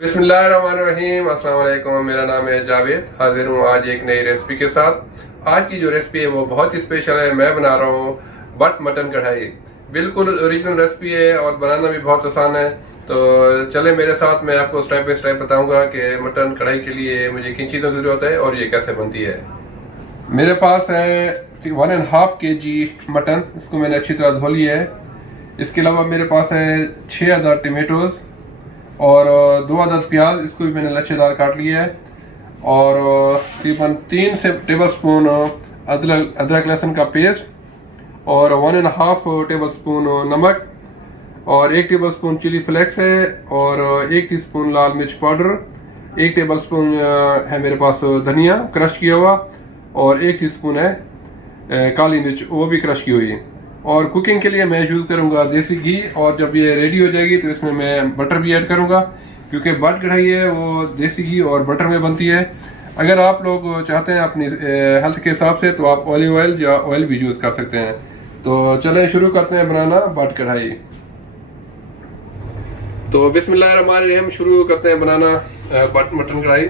बिस्मिल्लाहिर्रहमानिर्रहीम। अस्सलाम वालेकुम। मेरा नाम है जावेद। हाजिर हूँ आज एक नई रेसिपी के साथ। आज की जो रेसिपी है वो बहुत ही स्पेशल है। मैं बना रहा हूँ बट मटन कढ़ाई। बिल्कुल ओरिजिनल रेसिपी है और बनाना भी बहुत आसान है। तो चले मेरे साथ, मैं आपको स्टेप बाय स्टेप बताऊंगा कि मटन कढ़ाई के लिए मुझे किन चीज़ों की ज़रूरत है और ये कैसे बनती है। मेरे पास है 1.5 kg मटन। इसको मैंने अच्छी तरह धो लिया है। इसके अलावा मेरे पास है 6 अदद टमेटोज़ और 2 अदद प्याज। इसको भी मैंने लच्छेदार काट लिया है। और तकरीबन 3 टेबल स्पून अदरक लहसुन का पेस्ट और 1.5 टेबल स्पून नमक और 1 टेबल स्पून चिली फ्लेक्स है और 1 टीस्पून लाल मिर्च पाउडर, 1 टेबल स्पून है मेरे पास धनिया क्रश किया हुआ और 1 टीस्पून है काली मिर्च, वो भी क्रश की हुई। और कुकिंग के लिए मैं यूज़ करूँगा देसी घी। और जब ये रेडी हो जाएगी तो इसमें मैं बटर भी ऐड करूँगा, क्योंकि बट कढ़ाई है वो देसी घी और बटर में बनती है। अगर आप लोग चाहते हैं अपनी हेल्थ के हिसाब से तो आप ऑलिव ऑयल या ऑयल भी यूज़ कर सकते हैं। तो चलें शुरू करते हैं बनाना बट कढ़ाई। तो बिस्मिल्लाहिर्रहमानिर्रहीम, शुरू करते हैं बनाना बट मटन कढ़ाई।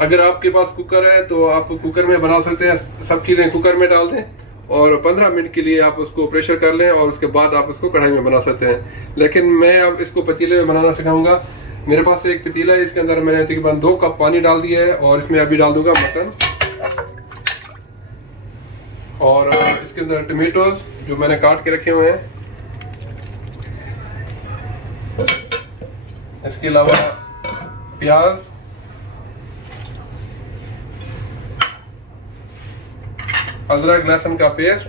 अगर आपके पास कुकर है तो आप कुकर में बना सकते हैं। सब चीज़ें कुकर में डाल दें और 15 मिनट के लिए आप उसको प्रेशर कर लें और उसके बाद आप उसको कढ़ाई में बना सकते हैं। लेकिन मैं अब इसको पतीले में बनाना सिखाऊंगा। मेरे पास एक पतीला है, इसके अंदर मैंने तकरीबन 2 कप पानी डाल दिया है और इसमें अभी डाल दूंगा मटन और इसके अंदर टमेटोज जो मैंने काट के रखे हुए हैं। इसके अलावा प्याज, अदरक लहसुन का पेस्ट,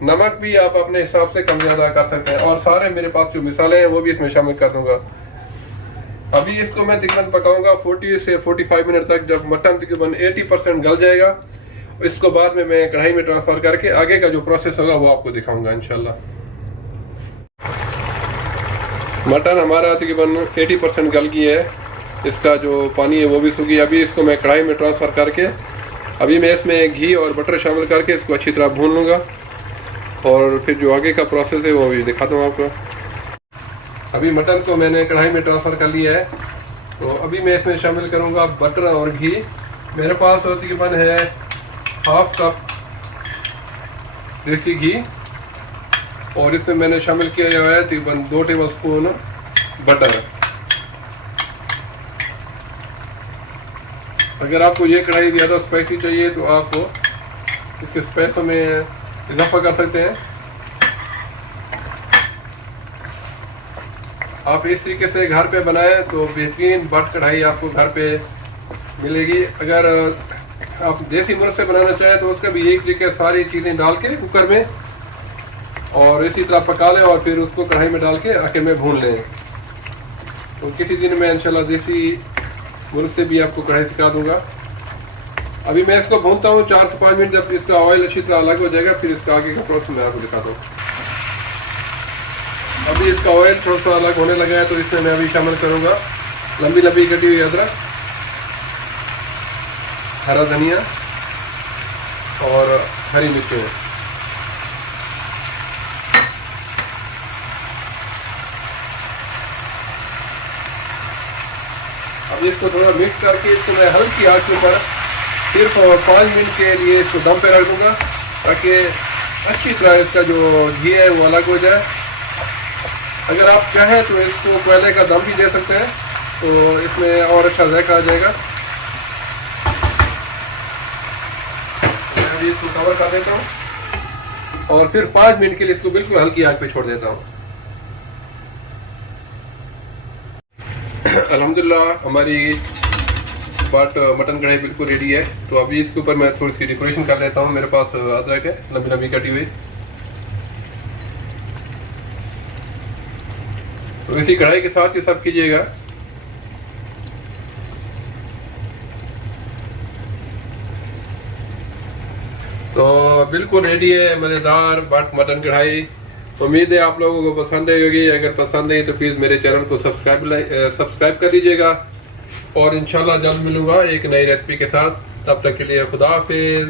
नमक भी आप अपने हिसाब से कम ज्यादा कर सकते हैं। और सारे मेरे पास जो मिसाले हैं वो भी इसमें शामिल कर दूंगा। अभी इसको मैं तकरीबन पकाऊंगा 40 से 45 मिनट तक। जब मटन तकरीबन 80% गल जाएगा, इसको बाद में मैं कढ़ाई में ट्रांसफर करके आगे का जो प्रोसेस होगा वो आपको दिखाऊंगा इंशाल्लाह। मटन हमारा तकरीबन 80% गल गई है। इसका जो पानी है वो भी सूख गया। अभी इसको मैं कढ़ाई में ट्रांसफ़र करके अभी मैं इसमें घी और बटर शामिल करके इसको अच्छी तरह भून लूँगा और फिर जो आगे का प्रोसेस है वो भी दिखाता हूँ आपको। अभी मटन को मैंने कढ़ाई में ट्रांसफ़र कर लिया है। तो अभी मैं इसमें शामिल करूँगा बटर और घी। मेरे पास तकरीबन है 1/2 कप देसी घी और इसमें मैंने शामिल किया हुआ है तकरीबन 2 टेबल स्पून बटर। अगर आपको ये कढ़ाई ज़्यादा स्पाइसी चाहिए तो आप इसके स्पाइसों में इजाफा कर सकते हैं। आप इस तरीके से घर पे बनाएं तो बेहतरीन बट कढ़ाई आपको घर पे मिलेगी। अगर आप देसी मुर्ग से बनाना चाहें तो उसका भी यही तरीके, सारी चीज़ें डाल के कुकर में और इसी तरह पका लें और फिर उसको कढ़ाई में डाल के आखिर में भून लें। तो किसी दिन मैं इंशाल्लाह देसी मुर्ग से भी आपको कढ़ाई सिखा दूंगा। अभी मैं इसको भूनता हूँ 4 से 5 मिनट। जब इसका ऑयल अच्छी तरह अलग हो जाएगा फिर इसका आगे का प्रोसेस मैं आपको दिखाता हूँ। अभी इसका ऑयल थोड़ा सा अलग होने लगा है तो इसमें मैं अभी शामिल करूँगा लंबी लंबी कटी हुई अदरक, हरा धनिया और हरी मिर्चें। अब इसको थोड़ा मिक्स करके इसको मैं हल्की आंच पर सिर्फ 5 मिनट के लिए इसको दम पे रख दूँगा ताकि अच्छी तरह इसका जो घी है वो अलग हो जाए। अगर आप चाहें तो इसको कोयले का दम भी दे सकते हैं तो इसमें और अच्छा जायका आ जाएगा। मैं अभी इसको कवर कर देता हूँ और फिर 5 मिनट के लिए इसको बिल्कुल हल्की आंच पे छोड़ देता हूँ। अल्हम्दुलिल्लाह हमारी मटन कढ़ाई बिल्कुल रेडी है। तो अभी इसके ऊपर मैं थोड़ी सी डेकोरेशन कर लेता हूँ। मेरे पास अदरक है लंबी लंबी कटी हुई, तो इसी कढ़ाई के साथ ये सब कीजिएगा। तो बिल्कुल रेडी है मज़ेदार मटन कढ़ाई। उम्मीद है आप लोगों को पसंद आई होगी। अगर पसंद आई तो प्लीज़ मेरे चैनल को सब्सक्राइब कर लीजिएगा और इंशाल्लाह जल्द मिलूंगा एक नई रेसिपी के साथ। तब तक के लिए खुदा हाफिज़।